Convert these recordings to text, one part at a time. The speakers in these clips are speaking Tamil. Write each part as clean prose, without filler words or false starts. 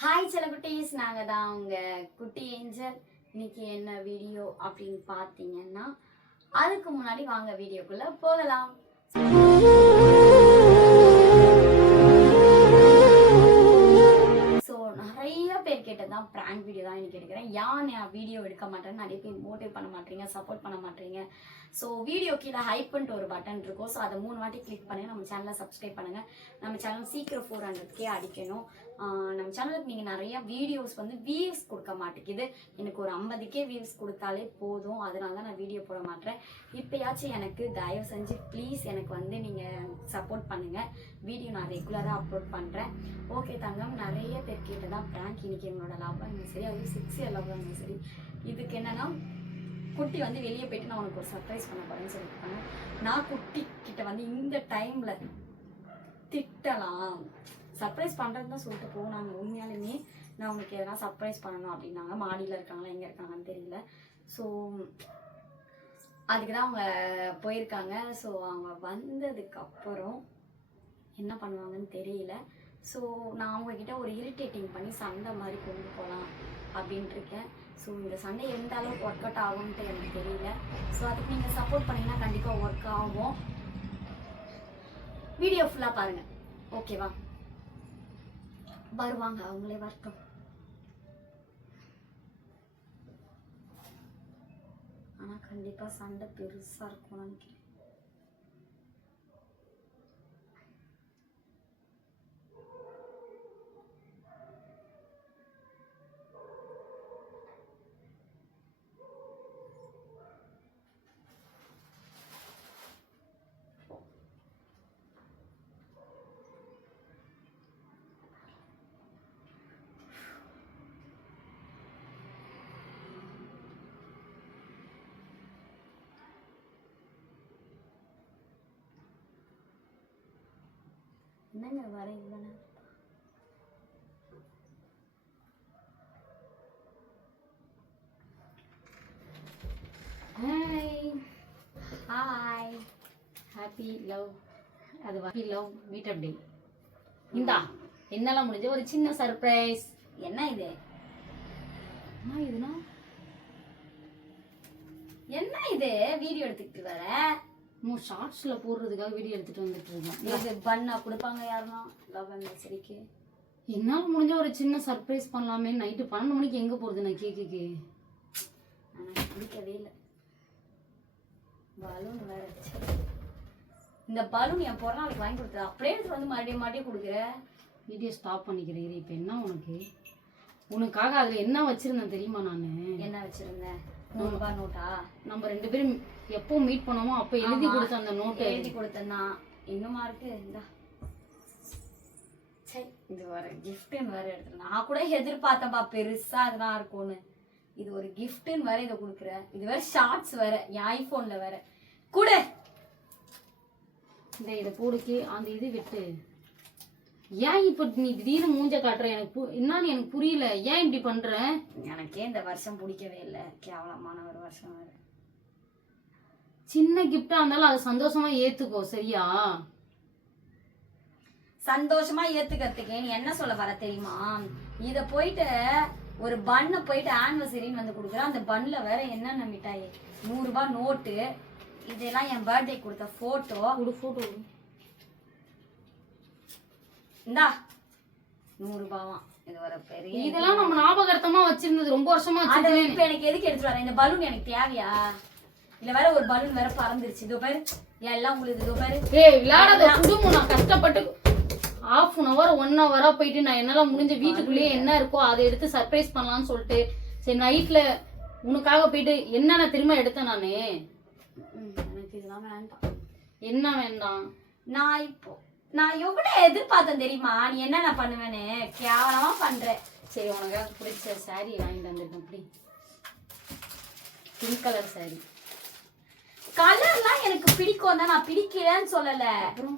ஹாய் செல்லக்குட்டீஸ், நாங்கள் தான் உங்கள் குட்டி ஏஞ்சல். இன்னைக்கு என்ன வீடியோ அப்படின்னு பார்த்தீங்கன்னா, அதுக்கு முன்னாடி வாங்க வீடியோக்குள்ளே போகலாம். ஸோ நிறைய பேர் கேட்டதான் ப்ராங்க் வீடியோ தான் இன்னைக்கு எடுக்கிறேன். நான் வீடியோ எடுக்க மாட்டேன்னு நிறைய பேர் மோட்டிவ் பண்ண மாட்டீங்க, சப்போர்ட் பண்ண மாட்டீங்க. ஸோ வீடியோ கீழே ஹைப்ன்ட்டு ஒரு பட்டன் இருக்கும். ஸோ அதை 3 வாட்டி கிளிக் பண்ணுங்கள். நம்ம சேனலை சப்ஸ்கிரைப் பண்ணுங்கள். நம்ம சேனல் சீக்கிரம் 400K அடிக்கணும். நம்ம சேனலுக்கு நீங்கள் நிறைய வீடியோஸ் வியூஸ் கொடுக்க மாட்டேங்குது. எனக்கு ஒரு 50K வியூஸ் கொடுத்தாலே போதும். அதனால தான் நான் வீடியோ போட மாட்டேன். இப்போயாச்சும் எனக்கு தயவு செஞ்சு ப்ளீஸ் எனக்கு நீங்கள் சப்போர்ட் பண்ணுங்கள். வீடியோ நான் ரெகுலராக அப்லோட் பண்ணுறேன். ஓகே தங்கம், நிறைய பேர் கேட்டதான் ப்ராங்க். இன்னைக்கு என்னோட லவ் இருந்தாலும் சரி, அது 6 இயர் லவ் இருந்தாலும் சரி, இதுக்கு என்னன்னா குட்டி வெளியே போயிட்டு நான் உனக்கு ஒரு சர்ப்ரைஸ் பண்ண போறேன்னு சொல்லியிருக்காங்க. நான் குட்டி கிட்ட இந்த டைம்ல திட்டலாம், சர்ப்ரைஸ் பண்ணுறது தான் சொல்லிட்டு போனாங்க. உண்மையாலுமே நான் உனக்கு எதனா சர்ப்ரைஸ் பண்ணணும் அப்படின்னாங்க. மாடியில் இருக்காங்களா எங்கே இருக்காங்கன்னு தெரியல. ஸோ அதுக்கு தான் அவங்க போயிருக்காங்க. ஸோ அவங்க வந்ததுக்கப்புறம் என்ன பண்ணுவாங்கன்னு தெரியல. ஸோ நான் அவங்கக்கிட்ட ஒரு இரிட்டேட்டிங் பண்ணி சண்டை மாதிரி கொண்டு போகலாம் அப்படின்ட்டு இருக்கேன். ஸோ இந்த சண்டை எந்த அளவுக்கு ஒர்க் அவுட் ஆகும்ன்ட்டு எனக்கு தெரியல. ஸோ அதுக்கு நீங்கள் சப்போர்ட் பண்ணிங்கன்னா கண்டிப்பாக ஒர்க் ஆகும். வீடியோ ஃபுல்லாக பாருங்கள், ஓகேவா? வருவாங்க, அவங்களே வரட்டும். ஆனால் கண்டிப்பாக சண்டை பெருசாக இருக்கும் நினைக்கிறேன். என்னங்க வர இல்லைன்னா ஹாய் ஹாப்பி லவ், அது ஹாப்பி லவ் மீட்டப் டே. இந்தா என்னெல்லாம் முடிஞ்ச ஒரு சின்ன சர்ப்ரைஸ். என்ன இது? என்ன இது வீடியோ எடுத்துக்கிட்டு வர? ஷார்ட்ஸ்ல போடுறதுக்காக வீடியோ எடுத்துட்டு வந்துட்டு இருக்கேன். இது பண்ணா கொடுப்பாங்க யாருன்னா லவ் அனிவர்சரிக்கு. என்னால் முடிஞ்ச ஒரு சின்ன சர்ப்ரைஸ் பண்ணலாமே. நைட்டு 12 மணிக்கு எங்கே போகிறது நான் கேக்குக்கு? எனக்கு பிடிக்கவே இல்லை. பலூன் வேற. இந்த பலூன் என் பிறநாளுக்கு வாங்கி கொடுத்தா அப்படியே மறுபடியும் கொடுக்குற. வீடியோ ஸ்டாப் பண்ணிக்கிறேன். இப்போ என்ன உனக்காக அதில் என்ன வச்சிருந்தேன் தெரியுமா? நான் என்ன வச்சிருந்தேன்? 100 ரூபாய் நோட்டா? நம்ம 2 பேரும் எப்போ மீட் பண்ணோமோ அப்போ எழுதி கொடுத்த அந்த நோட்டை எழுதி கொடுத்தேன்னா இன்னுமா இருக்கு. இந்தா சரி, இது வர கிஃப்ட்னு வேற எடுத்துருந்தேன். நான் கூட எதிர்பார்த்தப்பா பெருசா இதெல்லாம் இருக்கும்னு. இது ஒரு கிஃப்ட்னு வேற இதை கொடுக்குறேன். இது வேற ஷார்ட்ஸ் வேற, என் ஐபோன்ல வேற கூட. இதை போடுக்கி அந்த இது விட்டு. ஏன் இப்ப நீ திடீர்னு மூஞ்ச காட்டுற? என்னன்னு எனக்கு புரியல. ஏன் இப்படி பண்ற? எனக்கே இந்த வருஷம் பிடிக்கவே இல்லை. கேவலமான ஒரு வருஷம் வேற. சின்ன கிஃப்டா இருந்தாலும் அதை சந்தோஷமா ஏத்துக்கோ, சரியா? சந்தோஷமா ஏத்துக்கிறதுக்கு நீ என்ன சொல்ல வர தெரியுமா? இத போயிட்டு ஒரு பண்ண போயிட்டு ஆனிவர்சரின்னு கொடுக்குற. அந்த பன்ல வேற என்னென்ன மிட்டாய், 100 ரூபாய் நோட்டு, இதெல்லாம் என் பர்த்டே கொடுத்த போட்டோ. போட்டோ இந்தா 100 ரூபாவாம். இது வர பெரிய இதெல்லாம் நம்ம ஞாபகார்த்தமா வச்சிருந்தது ரொம்ப வருஷமா. இப்ப எனக்கு எதுக்கு எடுத்துட்டு வரேன்? இந்த பலூன் எனக்கு தேவையா? இல்ல வேற ஒரு பலூன் வேற பறந்துருச்சு. இதோ பாரு, எல்லாம் உங்களுக்கு இதோ பாரு. விளையாடாத குடும்பம். நான் கஷ்டப்பட்டு ½ an hour 1 hour போயிட்டு நான் என்னால முடிஞ்ச வீட்டுக்குள்ளேயே என்ன இருக்கோ அதை எடுத்து சர்ப்ரைஸ் பண்ணலாம்னு சொல்லிட்டு சரி நைட்ல உனக்காக போயிட்டு என்னென்ன திரும்ப எடுத்தேன் நானு. எனக்கு இதெல்லாம் வேண்டாம். என்ன வேண்டாம்? நான் எவ்வளவு எதிர்பார்த்தேன் தெரியுமா? நீ என்னென்ன பண்ணுவேன்னு கேவலமா பண்ற. சரி, உனக்காக பிடிச்ச சாரி வாங்கிட்டு வந்துருக்கேன். அப்படி பிங்க் கலர் சாரி. கலர்லாம் எனக்கு பிடிக்கும் தான், நான் பிடிக்கலன்னு சொல்லல. அப்புறம்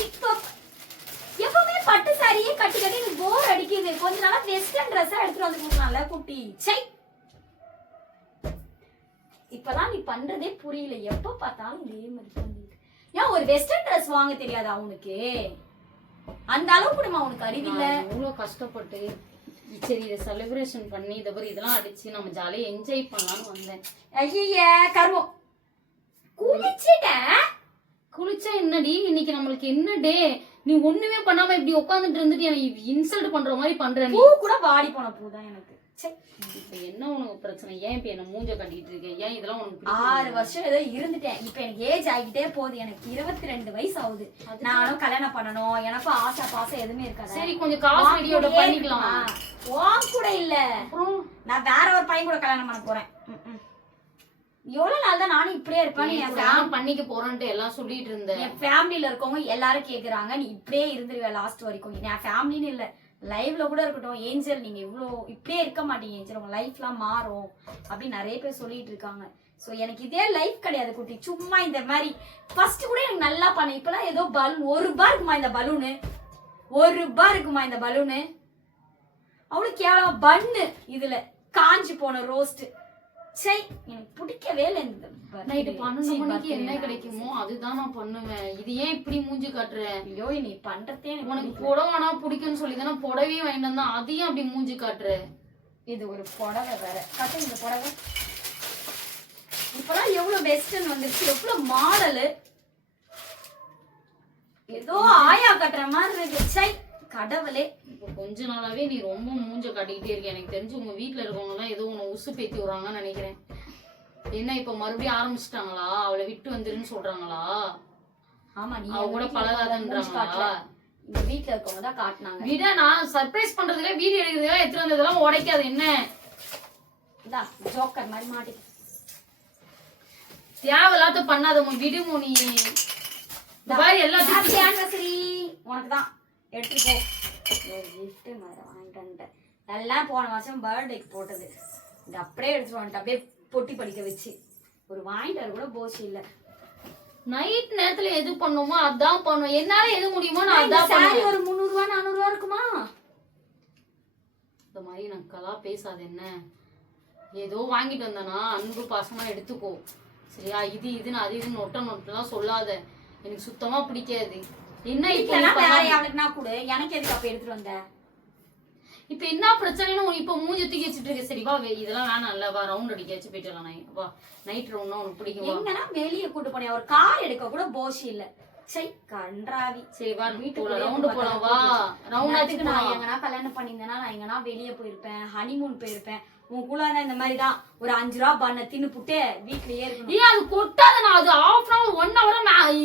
இப்ப எப்பவுமே பட்டு சாரியே கட்டி கட்டி எனக்கு போர் அடிக்குது. கொஞ்ச நாளா வெஸ்டர்ன் ட்ரெஸ்ஸா எடுத்துட்டு வந்து கொடுக்கலாம்ல குட்டி. சை, இப்பதான் நீ பண்றதே புரியல. எப்ப பார்த்தாலும் இதே மாதிரி. ஏன் ஒரு வெஸ்டர்ன் ட்ரெஸ் வாங்க தெரியாதா உனக்கு? அந்த அளவுக்கு நம்ம உனக்கு அறிவில்லை. இவ்வளவு கஷ்டப்பட்டு சரி இதை செலிப்ரேஷன் பண்ணி இதை மாதிரி இதெல்லாம் அடிச்சு நம்ம ஜாலியா என்ஜாய் பண்ணலாம்னு வந்தேன். ஐய கருமம் குளிச்சிட்டேன். குளிச்சா என்னடி இன்னைக்கு நம்மளுக்கு என்ன டே? நீ ஒண்ணுமே பண்ணாம இப்படி உட்காந்துட்டு இருந்துட்டு எனக்கு இன்சல்ட் பண்ற மாதிரி பண்ற. நீ பூ கூட வாடி போன பூ தான் எனக்கு. இப்ப என்ன உனக்கு பிரச்சனை? ஏன் இப்ப என்ன மூஞ்ச கட்டிட்டு இருக்க? ஏன் இதெல்லாம் உனக்கு 6 வருஷம் ஏதோ இருந்துட்டேன். இப்ப எனக்கு ஏஜ் ஆகிட்டே போகுது. எனக்கு 22 வயசு ஆகுது. நானும் கல்யாணம் பண்ணணும். எனக்கும் ஆசை பாசம் எதுவுமே இருக்காது. சரி கொஞ்சம் காசு ரெடியோட பண்ணிக்கலாம். உன் கூட இல்ல, நான் வேற ஒரு பையன் கூட கல்யாணம் பண்ண போறேன். எவ்வளவு நாள் தான் நானும் இப்படியே இருப்பேன். பண்ணிக்க போறேன்ட்டு எல்லாம் சொல்லிட்டு இருந்தேன். என் ஃபேமிலில இருக்கவங்க எல்லாரும் கேக்குறாங்க, நீ இப்படியே இருந்துருவ லாஸ்ட் வரைக்கும். என் ஃபேமிலின்னு இல்ல, லைவ்ல கூட இருக்கட்டும், ஏஞ்சல் நீங்க இவ்வளோ இப்படியே இருக்க மாட்டீங்க ஏஞ்சல், உங்க லைஃப்லாம் மாறும் அப்படின்னு நிறைய பேர் சொல்லிட்டு இருக்காங்க. ஸோ எனக்கு இதே லைஃப் கிடையாது குட்டி. சும்மா இந்த மாதிரி ஃபர்ஸ்ட் கூட எனக்கு நல்லா பண்ணேன். இப்பெல்லாம் ஏதோ பலூன் ₹1 இருக்குமா இந்த பலூனு, ₹1 இருக்குமா இந்த பலூனு, அவ்வளவு கேவலம். பன்னு இதுல காஞ்சி போன ரோஸ்ட். சை எனக்கு பிடிக்கவே இல்லை. இந்த நைட்டு 12 மணிக்கு என்ன கிடைக்குமோ அதுதான் நான் பண்ணுவேன். இது ஏன் இப்படி மூஞ்சி காட்டுறேன்? ஐயோ நீ பண்றதே உனக்கு புடவைனா பிடிக்கும்னு சொல்லி தானே புடவையே வாங்கிட்டு வந்தா, அதையும் அப்படி மூஞ்சி காட்டுற. இது ஒரு புடவை வேற கட்ட. இந்த புடவை இப்பெல்லாம் எவ்வளவு வெஸ்டர்ன் வந்துருச்சு, எவ்வளவு மாடலு. ஏதோ ஆயா கட்டுற மாதிரி இருக்கு. சை கடவுளே. இப்போ கொஞ்ச நாளாவே நீ ரொம்ப மூஞ்ச காட்டிக்கிட்டே இருக்க. எனக்கு தெரிஞ்சு உங்க வீட்டுல இருக்கவங்க எல்லாம் ஏதோ உன்னை உசு பேத்தி விடுறாங்கன்னு நினைக்கிறேன். என்ன இப்ப மறுபடியும் ஆரம்பிச்சிட்டாங்களா? அவளை விட்டு வந்துருன்னு சொல்றாங்களா? ஆமா, நீ அவ கூட பழகாதன்றாங்களா? இந்த வீட்டுல இருக்கவங்க தான் காட்டினாங்க. விட நான் சர்ப்ரைஸ் பண்றதுல வீடியோ எடுக்கிறதுல எடுத்து வந்ததெல்லாம் உடைக்காது. என்ன ஜோக்கர் மாதிரி மாட்டி தேவையில்லாத பண்ணாத விடுமோ நீ. எல்லாத்தையும் உனக்கு தான் எடுத்துட்டு போ. கிஃப்ட் மாதிரி வாங்கிட்டு வந்துட்டேன். எல்லாம் போன மாசம் பர்த்டேக்கு போட்டது. இந்த அப்படியே எடுத்துட்டு வந்துட்டேன். அப்படியே பொட்டி படிக்க வச்சு ஒரு வாங்கிட்டு கூட போச்சு இல்ல. நைட் நேரத்துல எது பண்ணுமோ அதான் பண்ணுவோம். என்னால எது முடியுமோ நான் அதான் பண்ணுவேன். ஒரு ₹300 ₹400 இருக்குமா? இந்த மாதிரி நக்கலா பேசாத. என்ன ஏதோ வாங்கிட்டு வந்தானா அன்பு பாசமா எடுத்துக்கோ சரியா? இது இதுன்னு அது இதுன்னு நொட்டெல்லாம் சொல்லாத. எனக்கு சுத்தமா பிடிக்காது. என்ன இப்ப கூட எனக்கு எதுக்கு அப்ப எடுத்துட்டு வந்த? இப்ப என்ன பிரச்சனைன்னு இப்ப மூஞ்சி தூக்கி வச்சுட்டு இருக்க. சரி வா, இதெல்லாம் வேணாம் இல்ல, வா ரவுண்ட் அடிக்க வச்சு போயிட்டலாம். வா நைட் ரவுண்ட்னா உனக்கு பிடிக்கும். எங்கன்னா வெளியே கூட்டு போனேன். ஒரு கார் எடுக்க கூட போஷி இல்ல. சை கன்றாவி. சரி வா வீட்டுக்குள்ள ரவுண்ட் போலாம். வா ரவுண்ட் ஆச்சுக்கு நான் எங்கன்னா கல்யாணம் பண்ணியிருந்தேன்னா நான் எங்கன்னா வெளியே போயிருப்பேன், ஹனிமூன் போயிருப்பேன். உன் கூட இந்த மாதிரிதான் ஒரு ₹5 பண்ண தின்னு புட்டு வீட்லயே இருக்கணும். அது கொட்டாத. நான் அது half an hour 1 hour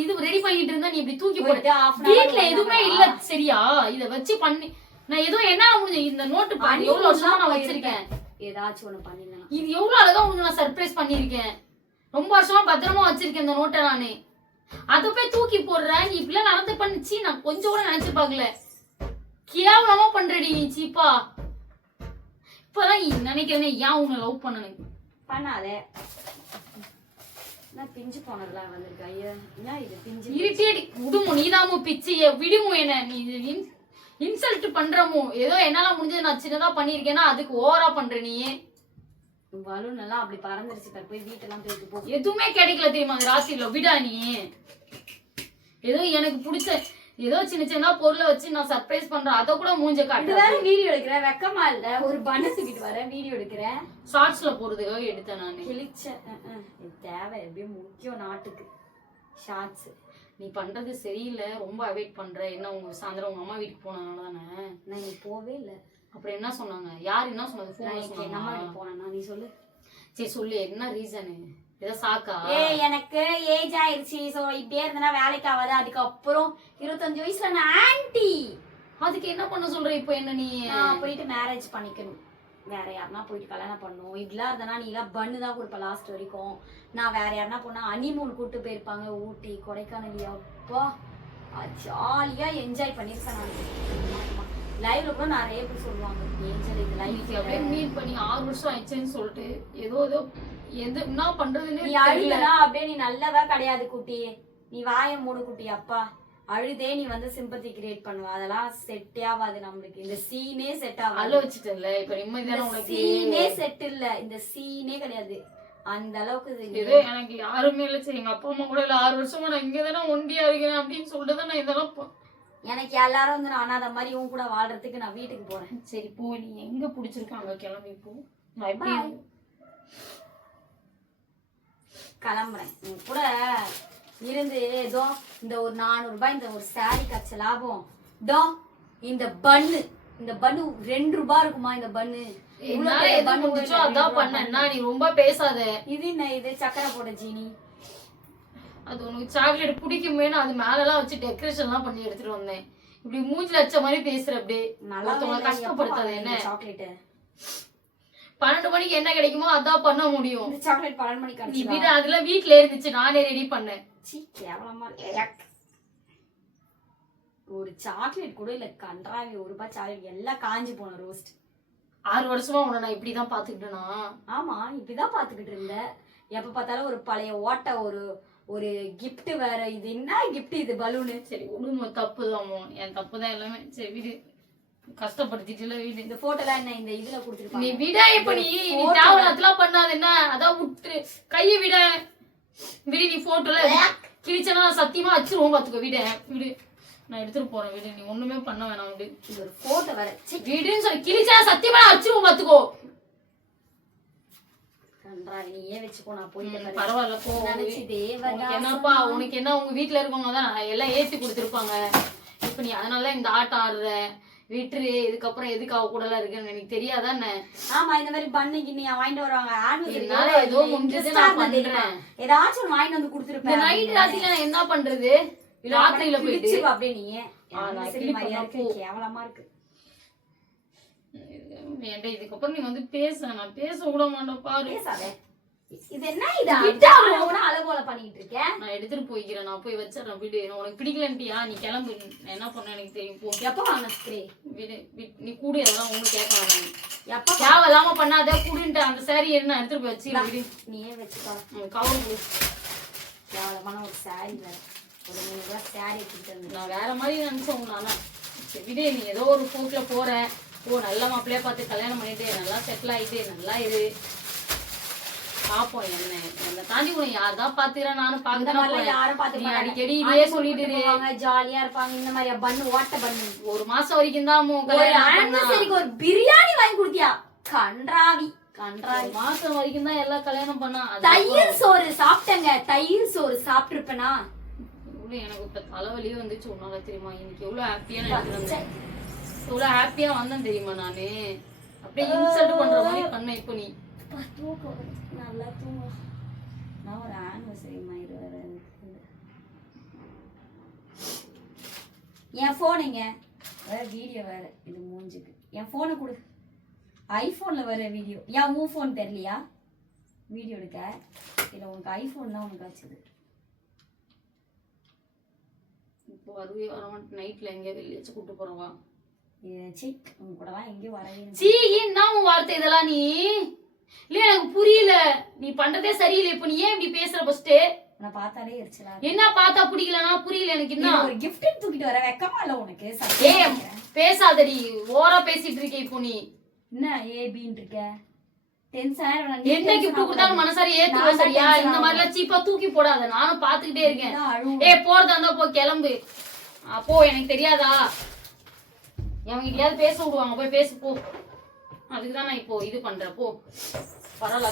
இது ரெடி பண்ணிட்டு இருந்தா நீ இப்படி தூக்கி போட்டு வீட்டுல எதுவுமே இல்ல சரியா? இத வச்சு பண்ணி நான் ஏதோ என்ன முடிஞ்ச இந்த நோட்டு பண்ணி எவ்வளவு வருஷமா நான் வச்சிருக்கேன். ஏதாச்சும் ஒண்ணு பண்ணிருந்தேன். இது எவ்வளவு அழகா உனக்கு நான் சர்ப்ரைஸ் பண்ணிருக்கேன். ரொம்ப வருஷமா பத்திரமா வச்சிருக்கேன் இந்த நோட்டை நானு. அத போய் தூக்கி போடுற. நீ இப்படிலாம் நடந்து பண்ணிச்சு நான் கொஞ்சம் கூட நினைச்சு பாக்கல. கேவலமா பண்றடி நீ சீப்பா. இப்பதான் நினைக்கிறேனே ஏன் உன்னை லவ் பண்ணாதே. பிஞ்சு போனதுலாம் வந்திருக்கு. ஐயா ஏன் இது பிஞ்சு இரிட்டேட். விடுமோ நீதாமோ பிச்சு விடுமோ. என்ன நீ இன்சல்ட் பண்றமோ? ஏதோ என்னால முடிஞ்சது நான் சின்னதா பண்ணிருக்கேன்னா அதுக்கு ஓவரா பண்ற நீ. பலூன் எல்லாம் அப்படி பறந்துருச்சு. போய் வீட்டெல்லாம் போயிட்டு போ. எதுவுமே கிடைக்கல தெரியுமா அந்த ராத்திரில? விடா நீ. ஏதோ எனக்கு பிடிச்ச ஏதோ சின்ன சின்ன பொருளை வச்சு நான் சர்ப்ரைஸ் பண்றேன். அத கூட மூஞ்ச காட்டு. வீடியோ எடுக்கிறேன். வெக்கமா இல்ல? ஒரு பண்ண தூக்கிட்டு வரேன் வீடியோ எடுக்கிறேன். ஷார்ட்ஸ்ல போறதுக்காக எடுத்தேன் நான். கிழிச்சேன். தேவை எப்படியும் முக்கியம் நாட்டுக்கு ஷார்ட்ஸ். நீ பண்றது சரியில்லை. ரொம்ப அவாய்ட் பண்ற. என்ன உங்க சாயந்தரம் உங்க அம்மா வீட்டுக்கு போனதுனால தானே? நான் நீ போவே இல்லை. அப்புறம் என்ன சொன்னாங்க? யார் என்ன சொன்னது? போன் அம்மா வீட்டுக்கு போனா நீ சொல்லு. சரி சொல்லு என்ன ரீசனு? ஏதோ சாக்கா? எனக்கு ஏஜ் ஆயிருச்சு. சோ இப்படியே இருந்தா வேலைக்கு ஆகாது. அதுக்கப்புறம் 25 வயசுல நான் ஆன்டி. அதுக்கு என்ன பண்ண சொல்ற இப்போ? என்ன நீ போயிட்டு மேரேஜ் பண்ணிக்கணும். வேற யாருன்னா போயிட்டு கல்யாணம் பண்ணும். இப்படிலாம் இருந்தனா நீ எல்லாம் பண்ணு தான் கொடுப்ப லாஸ்ட் வரைக்கும். நான் வேற யாருன்னா போனா ஹனிமூன் கூட்டு போயிருப்பாங்க ஊட்டி கொடைக்கானல். அப்பா ஜாலியா என்ஜாய் பண்ணிருக்கேன் நான். லைவ்ல கூட நிறைய பேர் சொல்லுவாங்க ஏஞ்சல் இது லைஃப் அப்படியே மீட் பண்ணி 6 வருஷம் ஆயிடுச்சுன்னு சொல்லிட்டு ஏதோ எது என்ன பண்றதுன்னு நீ அழுதனா அப்படியே நீ நல்லவா கிடையாது குட்டி. நீ வாய மூடு குட்டி. அப்பா அழுதே நீ வந்து சிம்பத்தி கிரியேட் பண்ணுவ. அதெல்லாம் செட்டே ஆகாது நம்மளுக்கு. இந்த சீனே செட் ஆகாது. அழ வச்சுட்டல இப்ப நிம்மதியான உனக்கு. சீனே செட் இல்ல. இந்த சீனே கிடையாது அந்த அளவுக்கு. இது எனக்கு யாருமே இல்ல. சரி எங்க அப்பா அம்மா கூட இல்ல. 6 வருஷமா நான் இங்கதானே ஒண்டியா இருக்கிறேன் அப்படின்னு சொல்லிட்டு தான் நான் இதெல்லாம் எனக்கு எல்லாரும் வந்து நான் அனாதை மாதிரி உன் கூட வாழ்றதுக்கு நான் வீட்டுக்கு போறேன். சரி போ, நீ எங்க பிடிச்சிருக்காங்க கிளம்பி போ. நான் எப்படி Bye. கிளம்புறேன். உன் கூட இருந்து ஏதோ இந்த ஒரு 400 ரூபாய் இந்த ஒரு சாரி கச்ச லாபம். டோ இந்த பன்னு 2 ரூபாய் இருக்குமா இந்த பன்னு? என்னால எது முடிச்சோ அதான் பண்ணேன்னா நீ ரொம்ப பேசாத. இது என்ன இது சக்கரை போட்ட ஜீனி. அது உனக்கு சாக்லேட் பிடிக்குமேனு அது மேலலாம் வச்சு டெக்கரேஷன்லாம் பண்ணி எடுத்துட்டு வந்தேன். இப்படி மூஞ்சில அடிச்ச மாதிரி பேசுற அப்படியே. ஒருத்தவங்களை கஷ்டப்படுத்தாத என்ன. சாக்லேட் 12 மணிக்கு என்ன கிடைக்குமோ அதான் பண்ண முடியும். இந்த சாக்லேட் 12 மணிக்கு நீ அடிச்சு வீடு அதுல வீட்ல இருந்துச்சு, நானே ரெடி பண்ணேன். சீ கேவலமா இருக்கு. ஒரு சாக்லேட் கூட இல்ல, கன்றாவி 1 ரூபாய் சாக்லேட் எல்லாம் காஞ்சி போன ரோஸ்ட். 6 வருஷமா உன்னை நான் இப்படிதான் பாத்துக்கிட்டேனா? ஆமா இப்படிதான் பாத்துக்கிட்டு இருந்த. எப்ப பார்த்தாலும் ஒரு பழைய ஓட்ட ஒரு கிஃப்ட் வேற. இது என்ன கிஃப்ட் இது பலூனு? சரி விடுமோ, தப்புதான் என் தப்புதான் எல்லாமே. சரி வீடு கஷ்டப்படுத்திட்டுல வீடு. இந்த போட்டோலாம் என்ன இந்த இதுல நீ குடுத்துருப்பாங்க. விட இப்ப நீ தேவலத்தெல்லாம் பண்ணாத என்ன. அதான் விட்டு கைய விட விடு. நீ போட்டோல கிழிச்சனா சத்தியமா அச்சிருவோம் பாத்துக்கோ. விட விடு, நான் எடுத்துட்டு போறேன். விடு, நீ ஒண்ணுமே பண்ண வேணாம். விடு, இது ஒரு போட்டோ வேற. விடுன்னு சொல்லி கிழிச்சா சத்தியமா அச்சிருவோம் பாத்துக்கோ. கன்றாவி நீயே வெச்சுக்கோ, நான் போயிட்டு பரவாயில்ல போ. உனக்கு என்னப்பா, உனக்கு என்ன உங்க வீட்டுல இருக்கவங்க தான் எல்லாம் ஏத்தி கொடுத்துருப்பாங்க. இப்ப நீ அதனால இந்த ஆட்டம் ஆடுற. விட்டுரு, இதுக்கப்புறம் எதுக்கு அவ கூட எல்லாம் இருக்குன்னு எனக்கு தெரியாதானே. ஆமா இந்த மாதிரி பண்ணி நீ வாங்கிட்டு வருவாங்க. என்னால ஏதோ முடிஞ்சது நான் பண்றேன். ஏதாச்சும் ஒண்ணு வாங்கிட்டு வந்து இந்த கொடுத்துருப்பேன். நைட் ராத்திரில நான் என்ன பண்றது? ராத்திரியில போயிட்டு அப்படியே நீ கேவலமா இருக்கு. ஏன்டா இதுக்கப்புறம் நீ வந்து பேச, நான் பேச விட மாட்டேன் பாரு. பேசாதே. இது என்ன இது அலகோல பண்ணிட்டு இருக்கேன். நான் எடுத்துட்டு போய்க்கிறேன். நான் போய் வச்சிடறேன். விடு, உனக்கு பிடிக்கலன்ட்டியா நீ கிளம்பு. நான் என்ன பண்ண எனக்கு தெரியும். போ. எப்ப வாங்க ஸ்ப்ரே? விடு, நீ கூடு. அதெல்லாம் ஒண்ணு கேட்கலாம். எப்ப தேவையில்லாம பண்ணாத. கூடுன்ட்டு அந்த சாரி என்ன எடுத்துட்டு போய் வச்சு விடு. நீயே வச்சுக்கோ. கவர் கொடு. கேவலமான ஒரு சாரி வேற. ஒரு 3 ரூபாய் சாரி எடுத்துட்டு நான் வேற மாதிரி நினைச்சேன் நானா. சரி விடு, நீ ஏதோ ஒரு போக்குல போற. ஓ நல்ல மாப்பிள்ளையா பார்த்து கல்யாணம் பண்ணிட்டு நல்லா செட்டில் ஆயிட்டு நல்லா இரு. பாப்போம் என்ன என்ன தாண்டி உன யார்தான் பாத்துக்கிறா. நானும் பாக்குறேன். அடிக்கடி இதே சொல்லிட்டு ஜாலியா இருப்பாங்க. இந்த மாதிரி பண்ணு ஓட்ட பண்ணு 1 மாசம் வரைக்கும் தான் ஒரு பிரியாணி வாங்கி கொடுத்தியா? கன்றாவி 1 மாசம் வரைக்கும் தான் எல்லாம் கல்யாணம் பண்ணா. தயிர் சோறு சாப்பிட்டங்க. தயிர் சோறு சாப்பிட்டுருப்பேனா? எனக்கு இப்ப தலைவலியே வந்துச்சு. உன்னால தெரியுமா இன்னைக்கு எவ்வளவு ஹாப்பியா நான் வந்தேன். எவ்வளவு ஹாப்பியா வந்தேன் தெரியுமா நானு. அப்படியே இன்சல்ட் பண்ற மாதிரி பண்ண. இப்ப நீ நல்லா தூங்க. நான் ஒரு ஆனிவர்சரி மாதிரி வேற. என் போனுங்க வேற வீடியோ வேற. இது மூஞ்சுக்கு என் போனை கொடு. ஐபோன்ல வர வீடியோ. ஏன் உன் போன் தெரியலையா வீடியோ எடுக்க? இல்ல உனக்கு ஐபோன் தான் உனக்கு ஆச்சுது. இப்போ வருவே வரமாட்டேன். நைட்ல எங்க வெளியே வச்சு கூட்டு போறவா? உன் கூடலாம் எங்கேயும் வரவே. சீன்னா உன் வார்த்தை இதெல்லாம் நீ இல்ல எனக்கு புரியல. நீ பண்றதே சரியில்லை. இப்ப நீ ஏன் இப்படி பேசுற? ஃபர்ஸ்ட் உன்னை பார்த்தாலே எரிச்சலா என்ன பார்த்தா பிடிக்கலனா புரியல எனக்கு. என்ன ஒரு கிஃப்ட் தூக்கிட்டு வர வெக்கமா இல்ல உனக்கு? பேசாதடி, ஓரா பேசிட்டு இருக்க. இப்போ நீ என்ன ஏபின்னு இருக்க? டென்ஷன். என்ன கிஃப்ட் கொடுத்தாலும் மனசாரி ஏத்துவ சரியா? இந்த மாதிரி எல்லாம் சீப்பா தூக்கி போடாத. நானும் பாத்துக்கிட்டே இருக்கேன். போறதா இருந்தா போ, கிளம்பு. அப்போ எனக்கு தெரியாதா? எவங்கிட்டயாவது பேச விடுவாங்க, போய் பேசு போ. அதுக்குதான் நான் இப்போ இது பண்றேன். போ பரவாயில்ல.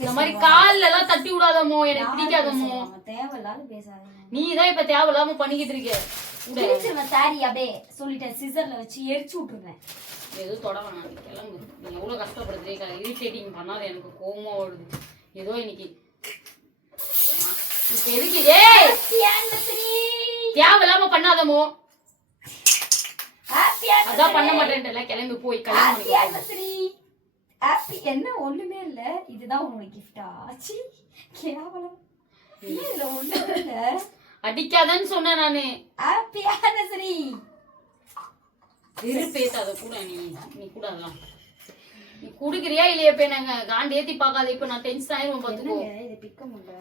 இந்த மாதிரி கால்ல எல்லாம் தட்டி விடாதமோ, எனக்கு பிடிக்காதமோ. தேவையில்லாத பேசாத. நீதான் இப்ப தேவையில்லாம பண்ணிக்கிட்டு இருக்க. சாரி அப்படியே சொல்லிட்டேன். சிசர்ல வச்சு எரிச்சு விட்டுருவேன். எதுவும் தொட வேணாம். நீ கிளம்பு. நீ எவ்வளவு கஷ்டப்படுறீங்க. இரிட்டேட்டிங் பண்ணாத. எனக்கு கோவமா வருது. ஏதோ இன்னைக்கு இப்ப எதுக்கு தேவையில்லாம பண்ணாதமோ. அதான் பண்ண மாட்டேன்ல. கிளம்பி போய் என்ன ஒண்ணுமே இல்ல. இதுதான் உனக்கு கிஃப்டா? கேவலம். இதுல ஒண்ணுமே இல்ல. அடிக்காதன்னு சொன்னேன் நானு. Happy anniversary. பேசாத கூட நீ கூட அதான் நீ குடுக்குறியா இல்லையா? இப்ப நாங்க காண்டி ஏத்தி பாக்காத. இப்ப நான் டென்ஷன் ஆயிரும் பாத்துக்கோ.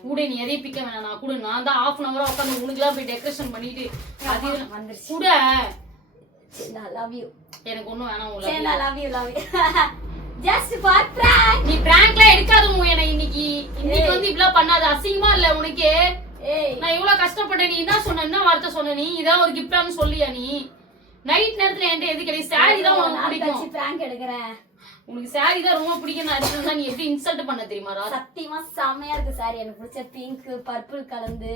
கூட நீ எதையும் பிக்க வேணாம். நான் கூட நான் தான் ½ hour உட்காந்து உனக்குலாம் போய் டெக்கரேஷன் பண்ணிட்டு அது கூட எனக்கு ஒண்ணும் வேணாம். Just for prank. நீ பிராங்க்லாம் எடுக்காத. எனக்கு இன்னைக்கு வந்து இப்படிலாம் பண்ணாத. அசிங்கமா இல்ல உனக்கு? ஏய் நான் இவ்வளவு கஷ்டப்பட்டேன், நீ என்ன சொன்ன, என்ன வார்த்தை சொன்ன, நீ இதான் ஒரு கிஃப்டான்னு சொல்லியா நீ? நைட் நேரத்துல என்கிட்ட எது கிடையாது, சாரி தான் உனக்கு பிடிக்கும், பிராங்க் எடுக்கிறேன். உனக்கு சாரி தான் ரொம்ப பிடிக்கும். நான் எடுத்துருந்தா நீ எப்படி இன்சல்ட் பண்ண தெரியுமா? சத்தியமா செமையா இருக்கு சாரி. எனக்கு பிடிச்ச பிங்க் பர்பிள் கலந்து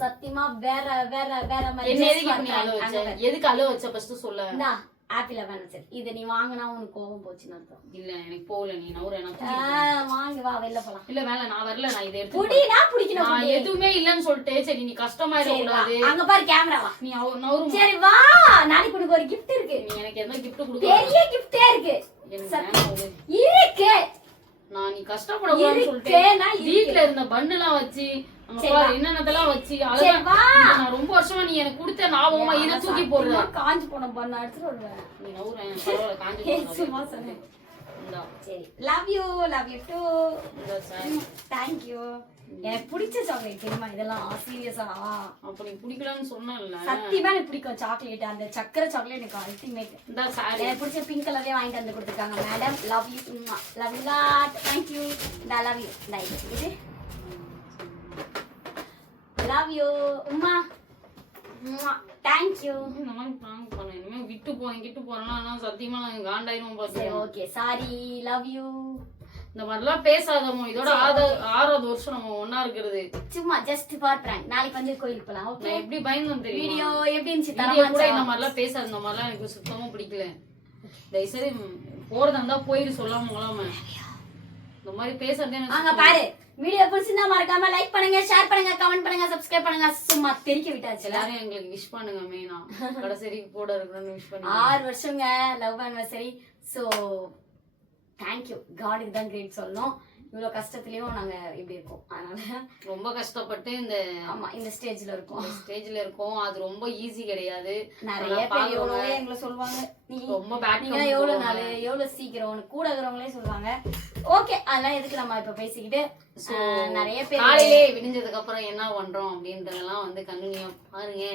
சத்தியமா வேற வேற வேற மாதிரி. என்ன எதுக்கு இப்ப நீ அழுவ வச்ச? எதுக்கு அழுவ வச்ச ஃபர்ஸ்ட் சொல்ல. இந்தா ஆப்பிள் வேணும் சரி. இதை நீ வாங்கினா உனக்கு கோவம் போச்சுன்னு அர்த்தம். இல்ல எனக்கு போகல, நீ நவுற எனக்கு வாங்கி வா வெளில போலாம். இல்ல வேலை, நான் வரல, நான் இதை எடுத்து புடினா பிடிக்கணும். நான் எதுவுமே இல்லன்னு சொல்லிட்டு சரி நீ கஷ்டமாயிட கூடாது. அங்க பாரு கேமரா வா. நீ நவுறு. சரி வா, நாளைக்கு உனக்கு ஒரு gift இருக்கு. நீ எனக்கு என்ன gift கொடுக்க? பெரிய gift-ஏ இருக்கு. இருக்கு. நான் நீ கஷ்டப்படக்கூடாதுன்னு சொல்லிட்டு வீட்ல இருந்த பன்னுலாம் வச்சு அங்க பாரு என்னென்னதெல்லாம் வச்சு அழகா நான் ரொம்ப வருஷமா நீ எனக்கு கொடுத்த ஞாபகமா இத தூக்கி போடுற. காஞ்சி போன பண்ண எடுத்துட்டு வருவேன். நீ நவுறேன் பரவாயில்ல, காஞ்சி போன சும்மா சொன்னேன். இந்தா சரி love you too. இந்த சாரி. thank you. எனக்கு பிடிச்ச சாக்லேட் தெரியுமா இதெல்லாம்? சீரியஸா அப்ப நீ பிடிக்கலன்னு சொன்னல. சத்தியமா எனக்கு பிடிக்கும் சாக்லேட். அந்த சக்கரை சாக்லேட் எனக்கு அல்டிமேட். இந்த சாரி எனக்கு பிடிச்ச பிங்க் கலரே வாங்கிட்டு வந்து கொடுத்துருக்காங்க madam. Love you love you lot. Thank you. நான் லவ் யூ. நைஸ். இது லவ் யூ உம்மா. Thank you. இந்த மாதிரி பிராங்க் பண்ண இனிமே விட்டு போறேன் கிட்டு போறேன்னா சத்தியமா நான் காண்டாயிரும் சரி பாத்து. Okay sorry. Love you. இந்த மாதிரிலாம் பேசாதமோ. இதோட 6வது வருஷம் நம்ம ஒண்ணா இருக்கிறது. சும்மா ஜஸ்ட் ஃபார் பிராங்க். நாளைக்கு வந்து கோயிலுக்கு போலாம். ஓகே நான் எப்படி பயந்தேன் தெரியுமா? வீடியோ எப்படி இருந்துச்சு? வீடியோ கூட தரமா இந்த மாதிரிலாம் பேசாத. இந்த மாதிரிலாம் எனக்கு சுத்தமா பிடிக்கல. தயவுசெய்து போறதா இருந்தா போயிரு, சொல்லாம கொள்ளாம. இந்த மாதிரி பேசுறதே எனக்கு அங்க பாரு. வீடியோ பிடிச்சிருந்தா மறக்காம லைக் பண்ணுங்க, ஷேர் பண்ணுங்க, கமெண்ட் பண்ணுங்க, சப்ஸ்கிரைப் பண்ணுங்க. சும்மா தெரிக்க விட்டாச்சு. எல்லாரும் எங்களுக்கு விஷ் பண்ணுங்க. மெயினா கடைசி கூட இருக்கணும்னு விஷ் பண்ணுங்க. 6 வருஷங்க லவ் ஆனிவர்சரி. So thank you. காடுக்கு தான் கிரேட் சொல்லணும். இவ்வளவு கஷ்டத்துலயும் நாங்க இப்படி இருக்கோம். அதனால ரொம்ப கஷ்டப்பட்டு இந்த ஆமா இந்த ஸ்டேஜ்ல இருக்கோம். ஸ்டேஜ்ல இருக்கோம். அது ரொம்ப ஈஸி கிடையாது. நிறைய பேர் எவ்வளவோ எங்களை சொல்லுவாங்க, நீ ரொம்ப பேட் நீங்க எவ்வளவு நாள் எவ்வளவு சீக்கிரம் கூட இருக்கிறவங்களே சொல்லுவாங்க. ஓகே அதெல்லாம் எதுக்கு நம்ம இப்ப பேசிக்கிட்டு. நிறைய பேர் காலையிலே விடிஞ்சதுக்கு அப்புறம் என்ன பண்றோம் அப்படின்றதெல்லாம் வந்து கண்டினியூ பாருங்க.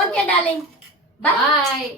Okay darling. பாய்.